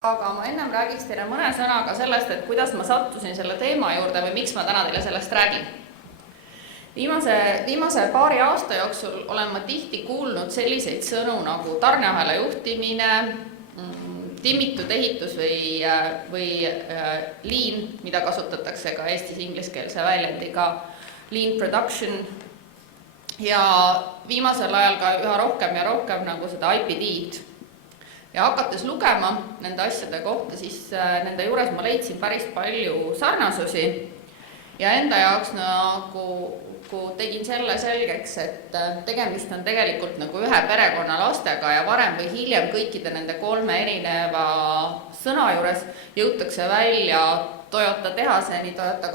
Aga ma ennem räägiks teile mõne sõnaga sellest, et kuidas ma sattusin selle teema juurde või miks ma täna teile sellest räägin. Viimase paari aasta jooksul olen ma tihti kuulnud selliseid sõnu nagu tarneahela juhtimine, timmitud ehitus või lean, mida kasutatakse ka Eestis ingliskeelse väljendiga lean production. Ja viimasel ajal ka üha rohkem ja rohkem nagu seda IPD-d. Ja hakates lugema nende asjade kohta, siis nende juures ma leidsin päris palju sarnasusi ja enda jaoks nagu tegin selle selgeks, et tegemist on tegelikult nagu ühe perekonna lastega ja varem või hiljem kõikide nende kolme erineva sõna juures jõutakse välja Toyota tehaseni, Toyota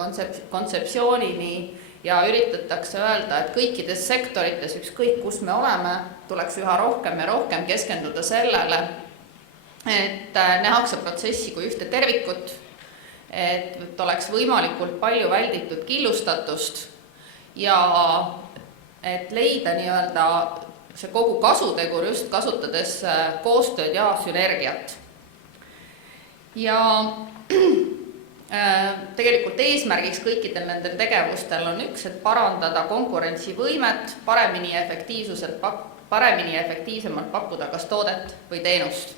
kontseptsioonini ja üritatakse öelda, et kõikides sektorites, ükskõik kus me oleme, tuleks üha rohkem ja rohkem keskenduda sellele, et nähakse protsessi kui ühte tervikut, et oleks võimalikult palju välditud killustatust ja et leida nii-öelda see kogu kasutegur just kasutades koostööd ja sünergiat. Ja tegelikult eesmärgiks kõikidel nendel tegevustel on üks, et parandada konkurentsivõimet, paremini ja efektiivsemalt pakkuda kas toodet või teenust.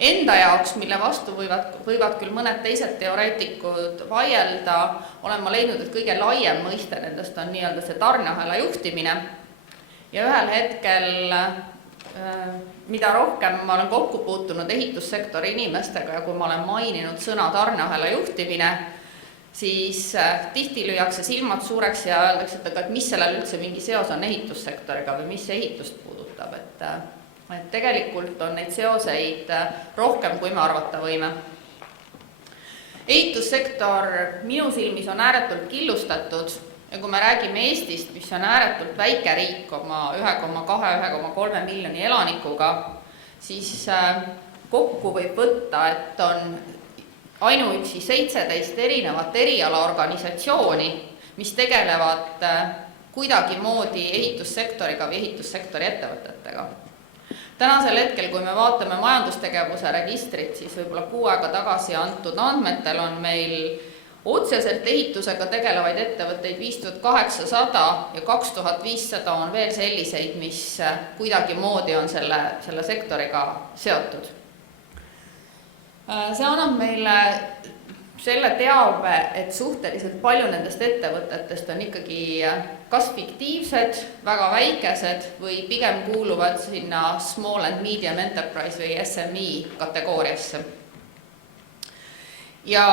Enda jaoks, mille vastu võivad küll mõned teised teoreetikud vaielda, olen ma leidnud, et kõige laiem mõiste nendest on nii-öelda see tarneahela juhtimine. Ja ühel hetkel, mida rohkem ma olen kokku puutunud ehitussektori inimestega ja kui ma olen maininud sõna tarneahela juhtimine, siis tihti lüüakse silmad suureks ja öeldakse, et mis sellel üldse mingi seos on ehitussektoriga või mis ehitust puudutab, et tegelikult on neid seoseid rohkem, kui me arvata võime. Ehitussektor minu silmis on ääretult killustatud ja kui me räägime Eestist, mis on ääretult väike riik oma 1,2–1,3 miljoni elanikuga, siis kokku võib võtta, et on ainuüksi 17 erinevat erialaorganisatsiooni, mis tegelevad kuidagi moodi ehitussektoriga või ehitussektori ettevõtetega. Tänasel hetkel, kui me vaatame majandustegevuse registrit, siis võib-olla 6 aega tagasi antud andmetel on meil otseselt ehitusega tegelevaid ettevõtteid 5800 ja 2500 on veel selliseid, mis kuidagi moodi on selle sektoriga seotud. See annab meile selle teave, et suhteliselt palju nendest ettevõtetest on ikkagi kas fiktiivsed, väga väikesed või pigem kuuluvad sinna small and medium enterprise või SME kategooriasse. Ja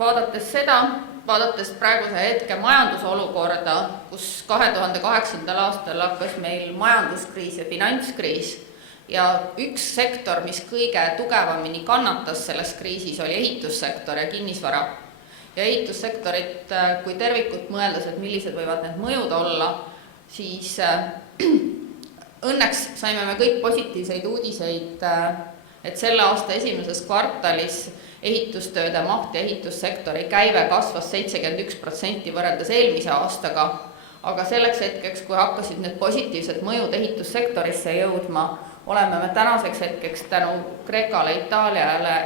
vaadates praeguse hetke majandusolukorda, kus 2008. aastal hakkas meil majanduskriis ja finantskriis ja üks sektor, mis kõige tugevamini kannatas selles kriisis, oli ehitussektor ja kinnisvara. Ja ehitussektorit, kui tervikut mõeldes, et millised võivad need mõjud olla, siis õnneks saime me kõik positiivseid uudiseid, et selle aasta esimeses kvartalis ehitustööde maht ja ehitussektori käive kasvas 71% võrreldes eelmise aastaga, aga selleks hetkeks, kui hakkasid need positiivsed mõjud ehitussektorisse jõudma, oleme me tänaseks hetkeks tänu Kreekale, Itaaliale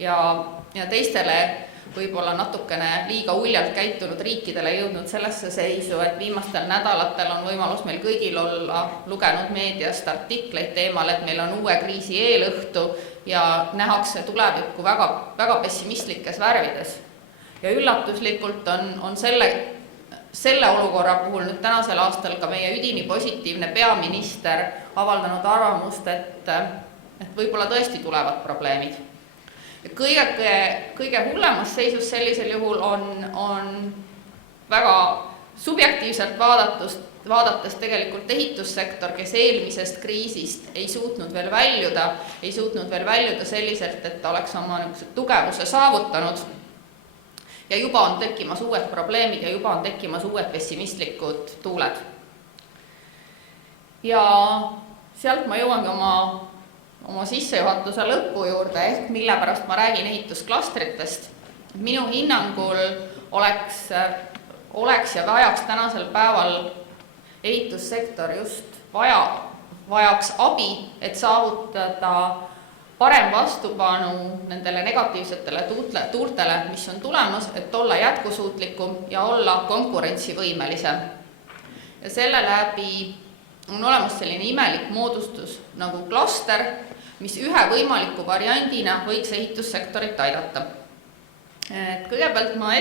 ja teistele võib-olla natukene liiga uljalt käitunud riikidele jõudnud sellesse seisu, et viimastel nädalatel on võimalus meil kõigil olla lugenud meediast artikleid teemal, et meil on uue kriisi eelõhtu ja nähakse tulevikku väga pessimistlikes värvides. Ja üllatuslikult on selle olukorra puhul nüüd tänasel aastal ka meie üdini positiivne peaminister avaldanud arvamust, et võib-olla tõesti tulevad probleemid. Kõige hullemas seisus sellisel juhul on väga subjektiivselt vaadates tegelikult ehitussektor, kes eelmisest kriisist ei suutnud veel väljuda selliselt, et ta oleks oma tugevuse saavutanud. Ja juba on tekkimas uued probleemid ja juba on tekkimas uued pessimistlikud tuuled. Ja sealt ma jõuangi oma sissejuhatuse lõppu juurde, ehk mille pärast ma räägin ehitusklastritest. Minu hinnangul oleks ja vajaks tänasel päeval ehitussektor just vajaks abi, et saavutada parem vastupanu nendele negatiivsetele tuultele, mis on tulemas, et olla jätkusuutlikum ja olla konkurentsivõimelisem. Ja selle läbi on olemas selline imelik moodustus nagu klaster, mis ühe võimaliku variandina võiks ehitussektorit aidata. Kõigepealt ma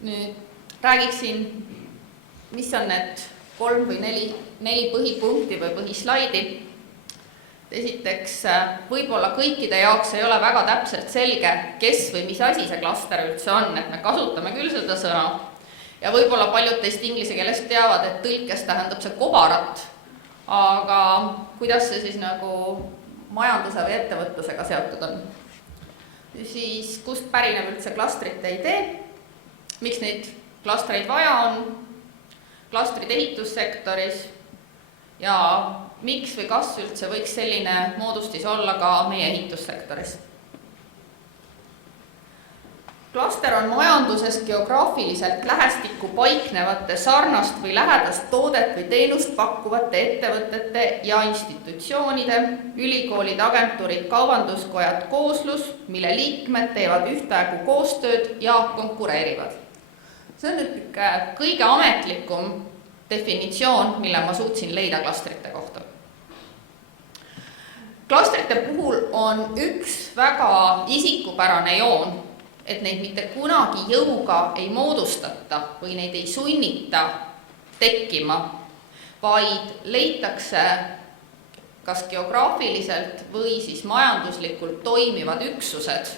nüüd räägiksin, mis on need 3 või 4 põhipunkti või põhislaidi. Esiteks, võib-olla kõikide jaoks ei ole väga täpselt selge, kes või mis asi see klaster üldse on, et me kasutame küll seda sõna. Ja võib-olla paljud teist inglise keelest teavad, et tõlkes tähendab see kobarat, aga kuidas see siis nagu majanduse või ettevõtlusega seotud on? Siis kust pärineb üldse klastrite idee? Miks neid klastreid vaja on? Klastrid ehitussektoris ja miks või kas üldse võiks selline moodustis olla ka meie ehitussektoris? Klaster on majanduses geograafiliselt lähestikku paiknevate sarnast või lähedast toodet või teenust pakkuvate ettevõtete ja institutsioonide, ülikoolid, agentuurid, kaubanduskojad kooslus, mille liikmed teevad ühtaegu koostööd ja konkureerivad. See on nüüd kõige ametlikum definitsioon, mille ma suutsin leida klastrite kohta. Klastrite puhul on üks väga isikupärane joon, et neid mitte kunagi jõuga ei moodustata või neid ei sunnita tekkima, vaid leitakse kas geograafiliselt või siis majanduslikult toimivad üksused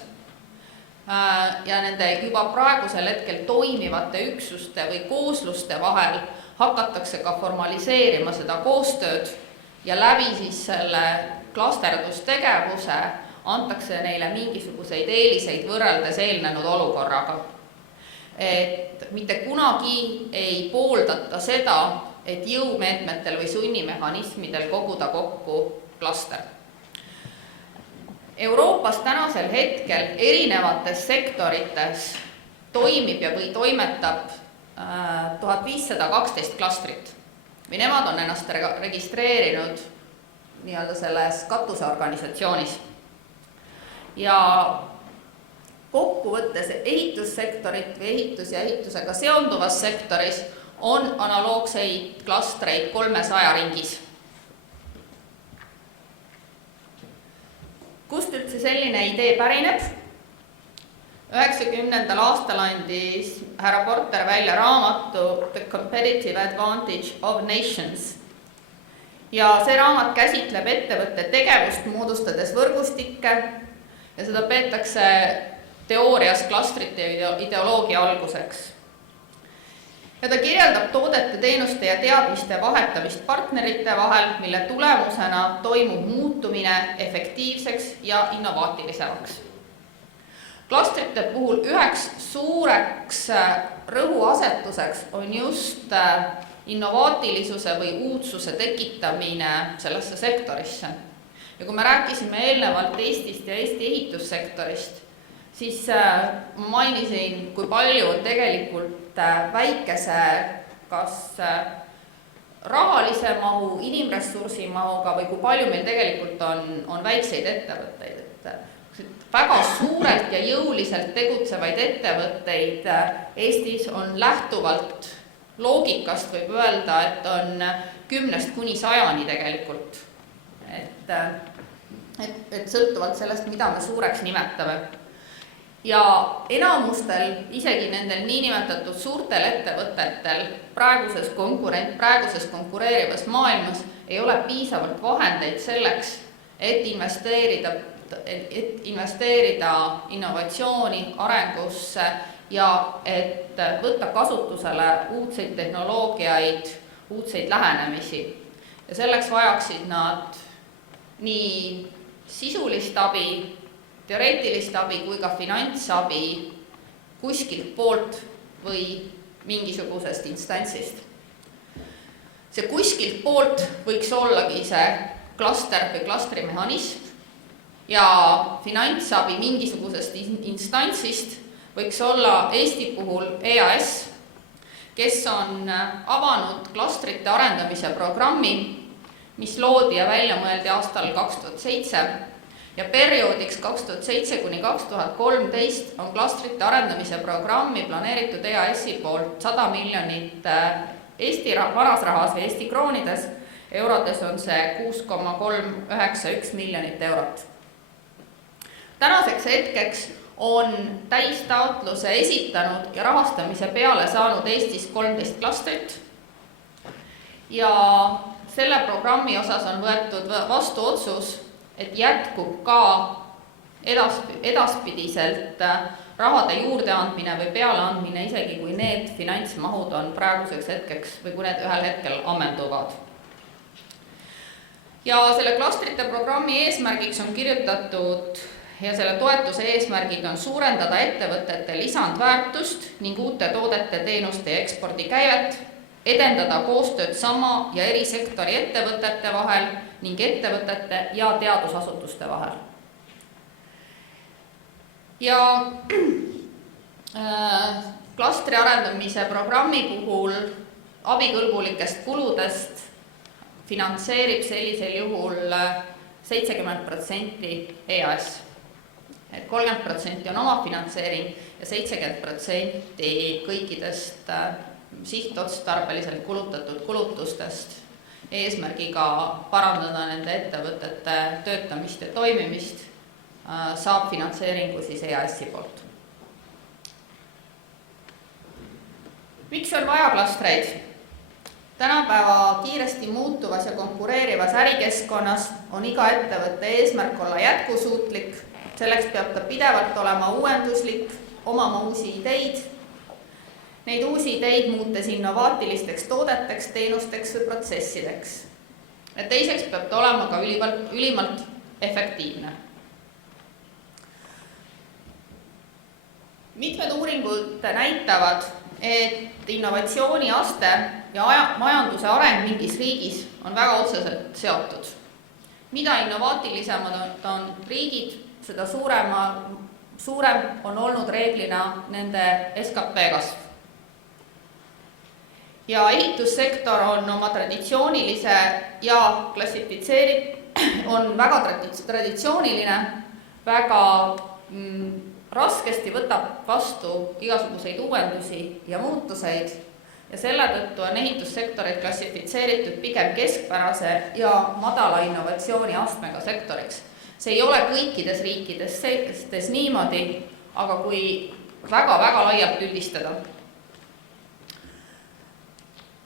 ja nende juba praegusel hetkel toimivate üksuste või koosluste vahel hakatakse ka formaliseerima seda koostööd ja läbi siis selle klasterdustegevuse antakse neile mingisuguseid eeliseid võrreldes eelnenud olukorraga. Et mitte kunagi ei pooldata seda, et jõumeetmetel või sunnimehhanismidel koguda kokku klaster. Euroopas tänasel hetkel erinevates sektorites toimib ja või toimetab 1512 klastrit või nemad on ennast registreerinud nii-öelda selles katuseorganisatsioonis. Ja kokkuvõttes ehitussektorit või ehitus ja ehitusega seonduvas sektoris on analoogseid klastreid 300 ringis. Kust üldse selline idee pärineb? 90. aastal andis härra Porter välja raamatu The Competitive Advantage of Nations. Ja see raamat käsitleb ettevõtte tegevust moodustades võrgustikke ja seda peetakse teoorias klastrite ideoloogia alguseks. Ja ta kirjeldab toodete, teenuste ja teadmiste vahetamist partnerite vahel, mille tulemusena toimub muutumine efektiivseks ja innovaatilisemaks. Klastrite puhul üheks suureks rõhuasetuseks on just innovaatilisuse või uudsuse tekitamine sellesse sektorisse. Ja kui me rääkisime eelnevalt Eestist ja Eesti ehitussektorist, siis ma mainisin, kui palju on tegelikult väikese kas rahalise mahu, inimressursi mahuga või kui palju meil tegelikult on väikseid ettevõtteid. Väga suurelt ja jõuliselt tegutsevaid ettevõtteid Eestis on lähtuvalt loogikast võib öelda, et on 10 kuni 100 tegelikult. Et sõltuvalt sellest, mida me suureks nimetame. Ja enamustel, isegi nendel niinimetatud suurtel ettevõtetel praeguses konkureerivas maailmas ei ole piisavalt vahendeid selleks, et investeerida innovatsiooni, arengusse ja et võtta kasutusele uudseid tehnoloogiaid, uudseid lähenemisi. Ja selleks vajaksid nad nii sisulist abi, teoreetilist abi kui ka finantsabi kuskilt poolt või mingisugusest instantsist. See kuskilt poolt võiks ollagi see klaster või klastrimehhanism ja finantsabi mingisugusest instantsist võiks olla Eesti puhul EAS, kes on avanud klastrite arendamise programmi mis loodi ja välja mõeldi aastal 2007 ja perioodiks 2007–2013 on klastrite arendamise programmi planeeritud EAS-i poolt 100 miljonit Eesti vanasrahas või Eesti kroonides, eurodes on see 6,391 miljonit eurot. Tänaseks hetkeks on täistaotluse esitanud ja rahastamise peale saanud Eestis 13 klastrit ja selle programmi osas on võetud vastu otsus, et jätkub ka edaspidiselt rahade juurdeandmine või pealeandmine, isegi kui need finantsmahud on praeguseks hetkeks või kui need ühel hetkel ammenduvad. Ja selle klastrite programmi eesmärgiks on kirjutatud ja selle toetuse eesmärgid on suurendada ettevõtete lisandväärtust ning uute toodete, teenuste ja ekspordikäivet, edendada koostööd sama ja eri sektori ettevõtete vahel ning ettevõtete ja teadusasutuste vahel. Ja klastri arendamise programmi puhul abikõlbulikest kuludest finantseerib sellisel juhul 70% EAS. 30% on omafinantseering ja 70% kõikidest sihtotstarbeliselt kulutatud kulutustest eesmärgiga parandada nende ettevõtete töötamist ja toimimist saab finantseeringu siis EAS-i poolt. Miks on vaja klastreid? Tänapäeva kiiresti muutuvas ja konkureerivas ärikeskkonnas on iga ettevõtte eesmärk olla jätkusuutlik, selleks peab ta pidevalt olema uuenduslik, omama uusi ideid, neid uusi ideid muutes innovaatilisteks toodeteks, teenusteks või protsessideks. Ja teiseks peab ta olema ka ülimalt efektiivne. Mitmed uuringud näitavad, et innovatsiooni aste ja majanduse areng mingis riigis on väga otseselt seotud. Mida innovaatilisemad on riigid, seda suurem on olnud reeglina nende SKP kasv. Ja ehitussektor on oma traditsioonilise ja on väga traditsiooniline, väga raskesti võtab vastu igasuguseid uuendusi ja muutuseid ja selle tõttu on ehitussektorid klassifitseeritud pigem keskpärase ja madala innovatsiooni astmega sektoriks. See ei ole kõikides riikides niimoodi, aga kui väga-väga laialt üldistada.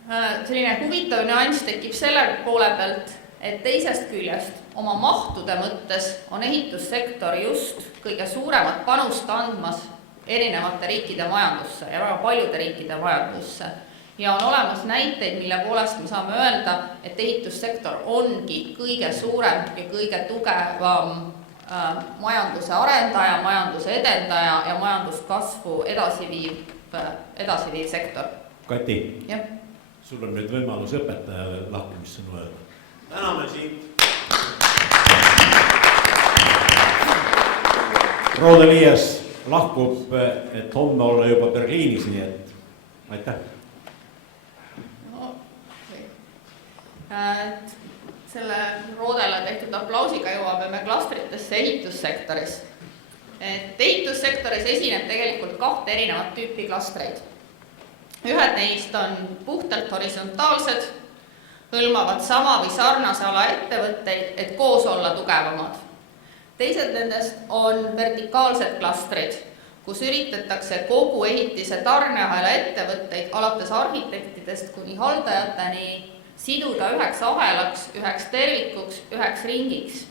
Selline huvitav nüanss tekib selle poole pealt, et teisest küljest oma mahtude mõttes on ehitussektor just kõige suuremat panust andmas erinevate riikide majandusse ja väga paljude riikide majandusse. Ja on olemas näiteid, mille poolest me saame öelda, et ehitussektor ongi kõige suurem ja kõige tugevam majanduse arendaja, majanduse edendaja ja majanduskasvu edasiviiv sektor. Kati, ja. Sul on nüüd võimalus õpetajale lahkumissõnu öelda. Täname siit. Roodeliias lahkub, et homme olla juba Berliinis, nii et aitäh. Selle Roodele tehtud aplausiga jõuame me klastritesse ehitussektoris. Ehitussektoris esineb tegelikult 2 erinevat tüüpi klastreid. Ühed neist on puhtalt horisontaalsed, hõlmavad sama või sarnase ala ettevõtteid, et koos olla tugevamad. Teised nendest on vertikaalsed klastrid, kus üritatakse kogu ehitise tarneahela ettevõtteid alates arhitektidest kuni haldajateni siduda üheks ahelaks, üheks tervikuks, üheks ringiks.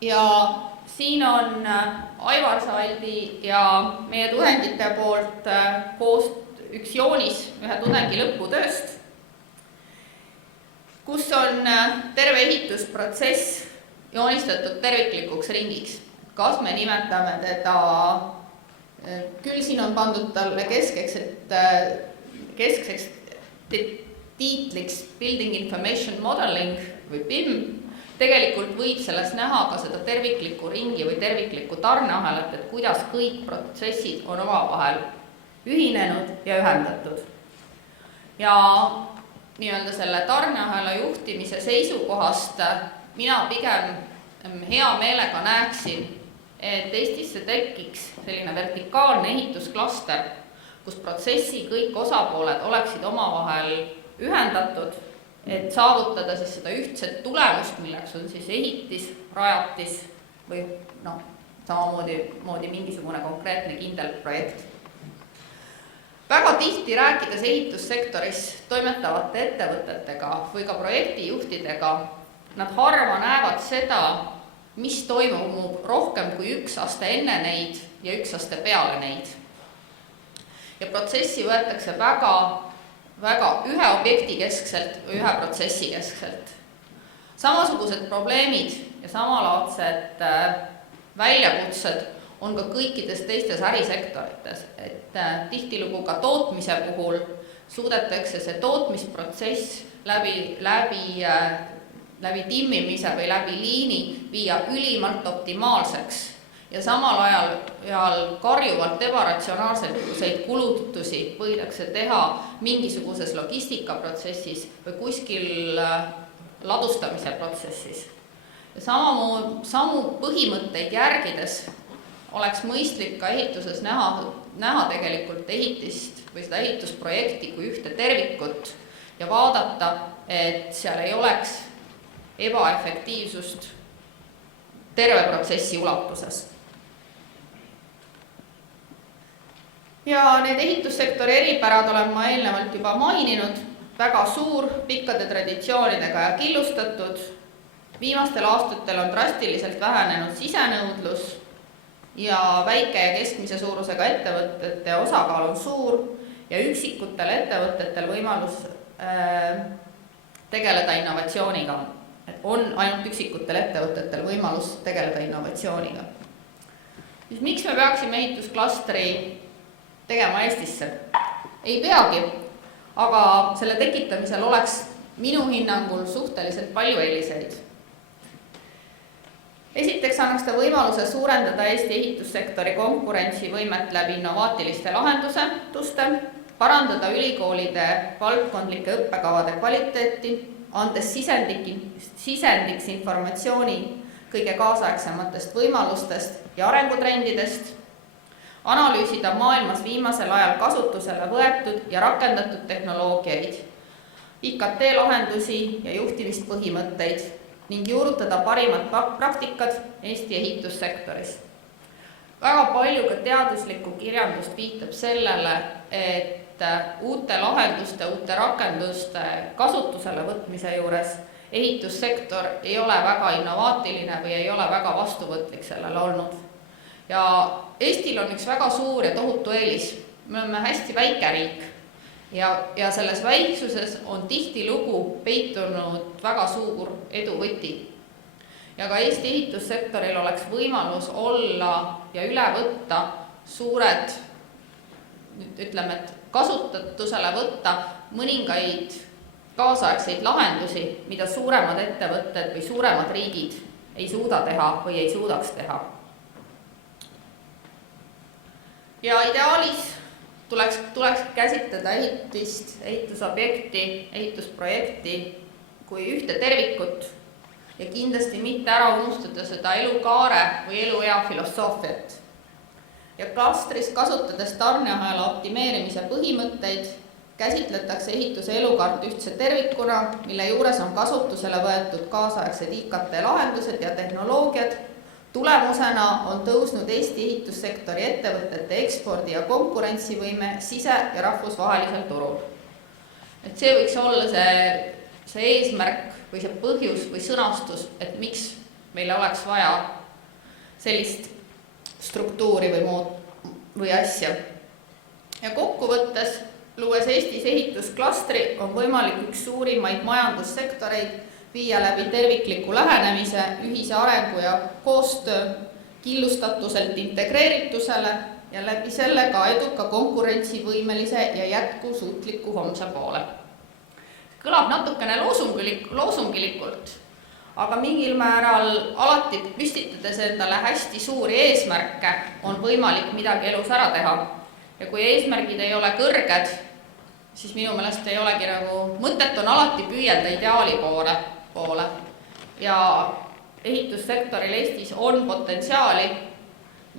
Ja siin on Aivar Saldi ja meie tudengite poolt koos üks joonis ühe tudengi lõputööst, kus on terve ehitusprotsess joonistatud terviklikuks ringiks. Kas me nimetame teda, küll siin on pandud talle keskseks tiitliks Building Information Modeling või BIM, tegelikult võib selles näha ka seda terviklikku ringi või terviklikku tarneahelat, et kuidas kõik protsessid on omavahel ühinenud ja ühendatud. Ja nii-öelda selle tarneahela juhtimise seisukohast mina pigem hea meelega näeksin, et Eestisse tekiks selline vertikaalne ehitusklaster, kus protsessi kõik osapooled oleksid omavahel ühendatud, et saavutada siis seda ühtset tulemust, milleks on siis ehitis, rajatis või samamoodi mingisugune konkreetne kindel projekt. Väga tihti rääkides ehitussektoris toimetavate ettevõtetega või ka projektijuhtidega, nad harva näevad seda, mis toimub rohkem kui üks aste enne neid ja üks aste peale neid. Ja protsessi võetakse väga ühe objekti keskselt või ühe protsessi keskselt. Samasugused probleemid ja samalaadsed väljakutsed on ka kõikides teistes ärisektorites, et tihtilugu ka tootmise puhul suudetakse see tootmisprotsess läbi timmimise või läbi liini viia ülimalt optimaalseks ja samal ajal karjuvalt ebaratsionaalseid kulutusi võidakse teha mingisuguses logistikaprotsessis või kuskil ladustamise protsessis. Ja samu põhimõtteid järgides oleks mõistlik ka ehituses näha tegelikult ehitist või seda ehitusprojekti kui ühte tervikut ja vaadata, et seal ei oleks ebaefektiivsust terve protsessi ulatuses. Ja need ehitussektori eripärad olen ma eelnevalt juba maininud, väga suur, pikkade traditsioonidega ja killustatud. Viimastel aastatel on drastiliselt vähenenud sisenõudlus ja väike ja keskmise suurusega ettevõtete osakaal on suur ja üksikutel ettevõtetel võimalus tegeleda innovatsiooniga. On ainult üksikutel ettevõtetel võimalus tegeleda innovatsiooniga. Siis miks me peaksime ehitusklastri tegema Eestisse? Ei peagi, aga selle tekitamisel oleks minu hinnangul suhteliselt palju eeliseid. Esiteks annaks ta võimaluse suurendada Eesti ehitussektori konkurentsivõimet läbi innovaatiliste lahenduste, parandada ülikoolide valdkondlike õppekavade kvaliteeti, andes sisendiks informatsiooni kõige kaasaegsematest võimalustest ja arengutrendidest, analüüsida maailmas viimasel ajal kasutusele võetud ja rakendatud tehnoloogiaid, IKT-lahendusi ja juhtimispõhimõtteid ning juurutada parimad praktikad Eesti ehitussektoris. Väga palju ka teaduslikku kirjandust viitab sellele, et uute lahenduste, uute rakenduste kasutusele võtmise juures ehitussektor ei ole väga innovaatiline või ei ole väga vastuvõtlik sellele olnud. Ja Eestil on üks väga suur ja tohutu eelis. Me oleme hästi väike riik ja selles väiksuses on tihtilugu peitunud väga suur eduvõti. Ja ka Eesti ehitussektoril oleks võimalus olla ja üle võtta suured, ütleme, et kasutusele võtta mõningaid kaasaegseid lahendusi, mida suuremad ettevõtted või suuremad riigid ei suuda teha või ei suudaks teha. Ja ideaalis tuleks käsitleda ehitusobjekti, ehitusprojekti kui ühte tervikut ja kindlasti mitte ära unustada seda elukaare või eluea filosoofiat. Ja klastris kasutades tarneahela optimeerimise põhimõtteid käsitletakse ehituse elukaart ühtse tervikuna, mille juures on kasutusele võetud kaasaegsed IKT-lahendused ja tehnoloogiad. Tulemusena on tõusnud Eesti ehitussektori ettevõtete ekspordi ja konkurentsivõime sise- ja rahvusvahelisel turul. Et see võiks olla see eesmärk või see põhjus või sõnastus, et miks meile oleks vaja sellist struktuuri või asja. Ja kokkuvõttes, luues Eestis ehitusklastri, on võimalik üks suurimaid majandussektoreid viia läbi tervikliku lähenemise, ühise arengu ja koostöö, killustatuselt integreeritusele ja läbi selle ka eduka konkurentsivõimelise ja jätkusuutliku homse poole. Kõlab natukene loosungilikult, aga mingil määral alati püstitades endale hästi suuri eesmärke on võimalik midagi elus ära teha. Ja kui eesmärgid ei ole kõrged, siis minu meelest ei olegi nagu, mõtet on alati püüelda ideaali poole. Ja ehitussektoril Eestis on potentsiaali.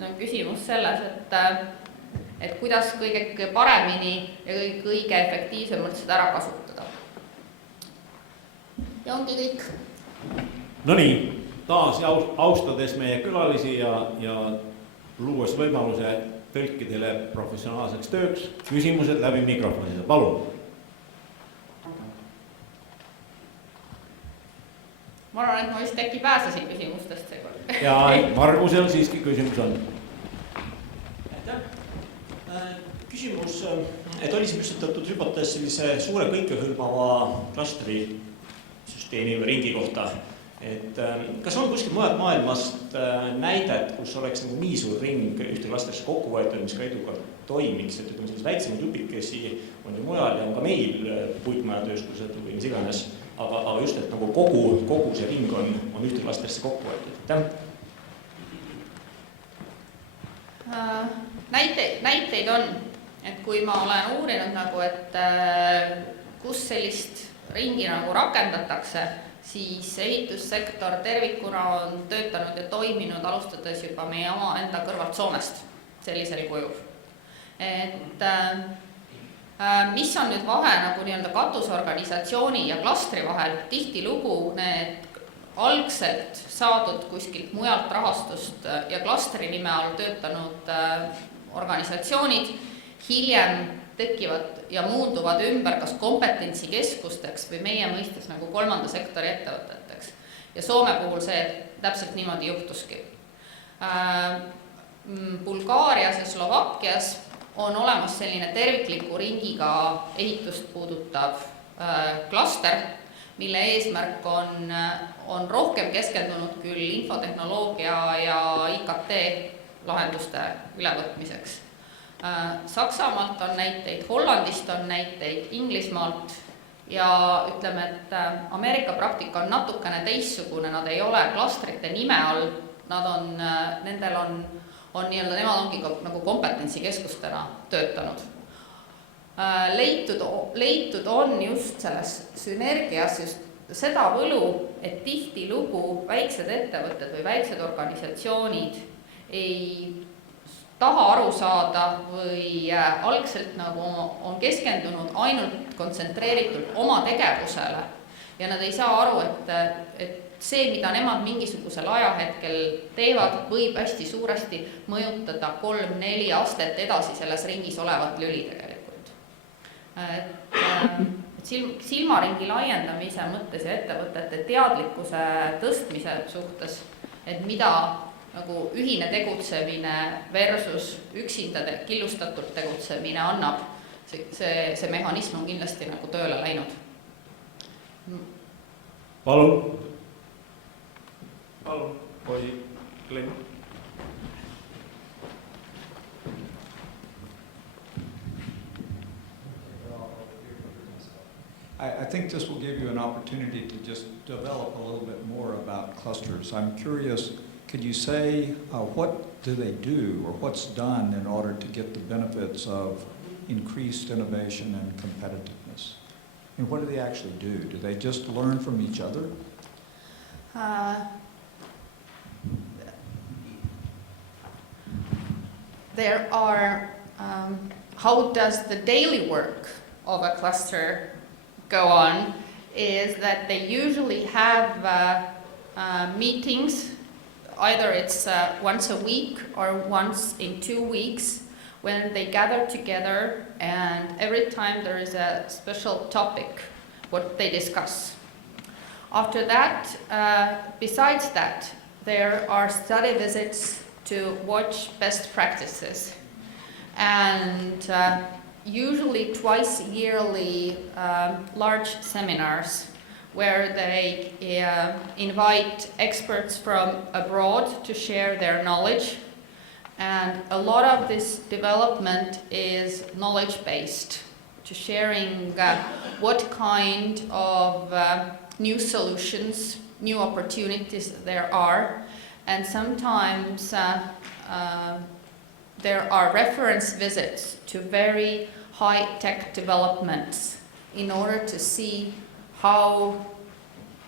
On küsimus selles, et kuidas kõige paremini ja kõige efektiivsemalt seda ära kasutada. Ja ongi kõik. No nii, taas austades meie külalisi ja luues võimaluse tõlkidele professionaalseks tööks, küsimused läbi mikrofonide. Palun. Ma arvan, et ma vist äkki pääsesin küsimustest seekord. Ja Margusel siiski küsimus on. Küsimus, et oli püstitatud hüpotees sellise suure kõikehõlmava klastri süsteemi või ringi kohta. Et kas on kuskil mujalt maailmast näidet, kus oleks nagu nii suur ring ühte klastrisse kokku võetud, mis ka edukalt toimiks, et ütleme sellised väiksemad jupikesi on ju mujal ja on ka meil puitmajatööstused või mis iganes, aga just, et nagu kogu see ring on ühte klastrisse kokku võetud. Näiteid on, et kui ma olen uurinud nagu, et kus sellist ringi nagu rakendatakse, siis ehitussektor tervikuna on töötanud ja toiminud alustades juba meie oma enda kõrvalt Soomest sellisel kujul. Et mis on nüüd vahe nagu nii-öelda katusorganisatsiooni ja klastri vahel, tihtilugu need algselt saadud kuskilt mujalt rahastust ja klastri nime all töötanud organisatsioonid hiljem tekivad ja muunduvad ümber kas kompetentsikeskusteks või meie mõistes nagu kolmanda sektori ettevõteteks. Ja Soome puhul see täpselt niimoodi juhtuski. Bulgaarias ja Slovakkias on olemas selline tervikliku ringiga ehitust puudutav klaster, mille eesmärk on rohkem keskendunud küll infotehnoloogia ja IKT lahenduste ülevõtmiseks. Saksamaalt on näiteid, Hollandist on näiteid, Inglismaalt ja ütleme, et Ameerika praktika on natukene teissugune, nad ei ole klastrite nime all, nendel on nii-öelda, nemad ongi nagu kompetentsikeskustena töötanud. Leitud on just selles sünergias just seda võlu, et tihtilugu väiksed ettevõtted või väiksed organisatsioonid ei taha aru saada või algselt nagu on keskendunud ainult kontsentreeritult oma tegevusele ja nad ei saa aru, et see, mida nemad mingisugusel ajahetkel teevad, võib hästi suuresti mõjutada 3-4 astet edasi selles ringis olevat lüli tegelikult. Silmaringi laiendamise mõttes ja ettevõtete teadlikkuse tõstmise suhtes, et mida nagu ühine tegutsemine versus üksinda killustatult tegutsemine annab, see mehhanism on kindlasti nagu tööle läinud. Palun, poisi Glenn. I think this will give you an opportunity to just develop a little bit more about clusters. I'm curious, could you say what do they do or what's done in order to get the benefits of increased innovation and competitiveness? And what do they actually do? Do they just learn from each other? There are, how does the daily work of a cluster go on, is that they usually have meetings, either it's once a week or once in 2 weeks, when they gather together and every time there is a special topic, what they discuss. After that, besides that, there are study visits to watch best practices. And usually twice yearly large seminars where they invite experts from abroad to share their knowledge. And a lot of this development is knowledge-based, to sharing what kind of new solutions, new opportunities there are. And sometimes there are reference visits to very high-tech developments in order to see how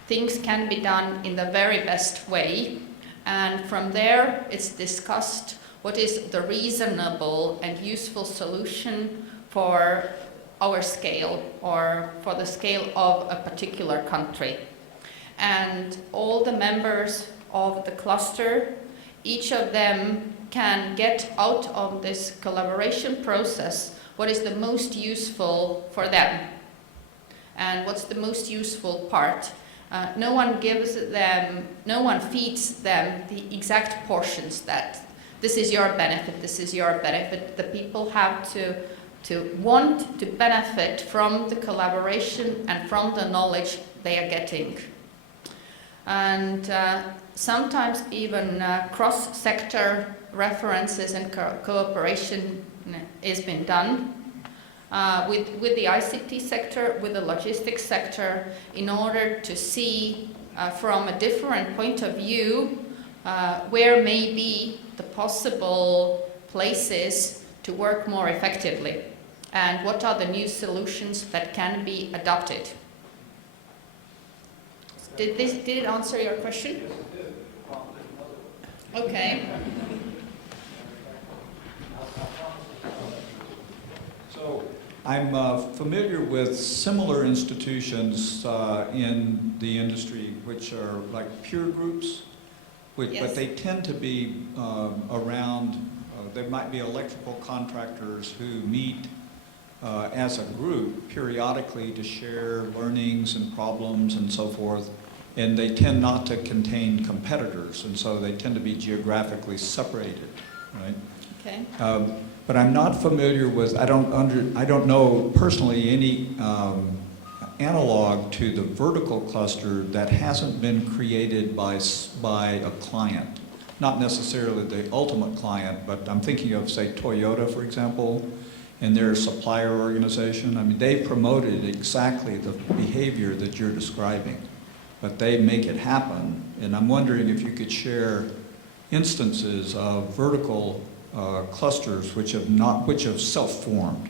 things can be done in the very best way. And from there, it's discussed what is the reasonable and useful solution for our scale or for the scale of a particular country. And all the members of the cluster, each of them can get out of this collaboration process what is the most useful for them and what's the most useful part. No one feeds them the exact portions that this is your benefit, this is your benefit. The people have to want to benefit from the collaboration and from the knowledge they are getting. And sometimes even cross-sector references and cooperation has been done with the ICT sector, with the logistics sector, in order to see from a different point of view where may be the possible places to work more effectively and what are the new solutions that can be adopted. Did it answer your question? Okay. So I'm familiar with similar institutions in the industry which are like peer groups, Yes. but they tend to be around, there might be electrical contractors who meet as a group periodically to share learnings and problems and so forth, and they tend not to contain competitors, and so they tend to be geographically separated, right? Okay. But I'm not familiar with, I don't know personally any analog to the vertical cluster that hasn't been created by a client. Not necessarily the ultimate client, but I'm thinking of, say, Toyota, for example, and their supplier organization. I mean, they promoted exactly the behavior that you're describing, but they make it happen. And I'm wondering if you could share instances of vertical clusters which have self-formed.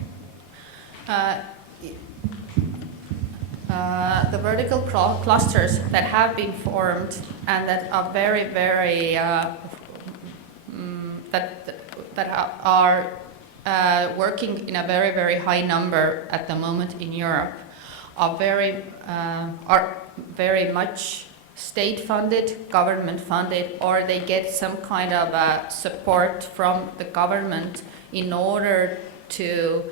The vertical clusters that have been formed and that are very, very that are working in a very, very high number at the moment in Europe are very much state-funded, government-funded, or they get some kind of support from the government in order to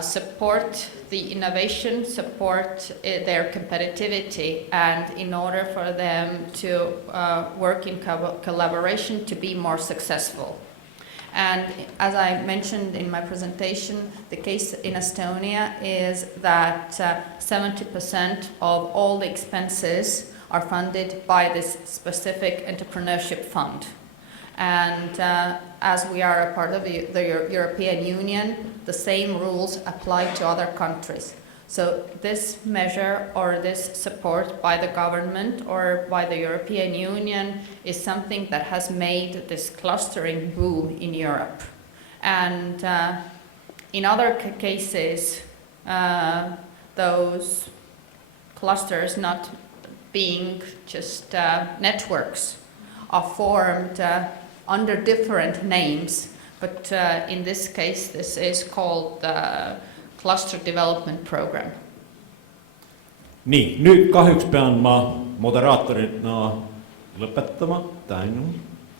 support the innovation, support their competitivity, and in order for them to work in collaboration to be more successful. And as I mentioned in my presentation, the case in Estonia is that 70% of all the expenses are funded by this specific entrepreneurship fund. And as we are a part of the European Union, the same rules apply to other countries. So this measure or this support by the government or by the European Union is something that has made this clustering boom in Europe. And in other cases, those clusters not being just networks are formed under different names, but in this case this is called the Cluster Development Program. Nii, nüüd kahjuks pean ma moderaatorina lõpetama. Tänan.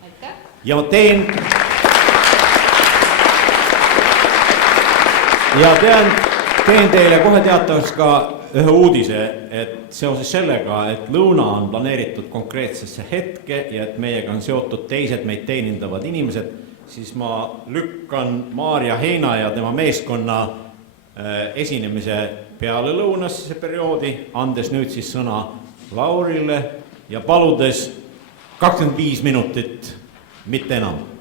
Aitäh. Ja teen teile kohe teatavaks ka ühe uudise, et seoses sellega, et lõuna on planeeritud konkreetsesse hetke ja et meiega on seotud teised meid teenindavad inimesed, siis ma lükkan Maarja Heina ja tema meeskonna esinemise peale lõunasse perioodi, andes nüüd siis sõna Laurile ja paludes 25 minutit, mitte enam.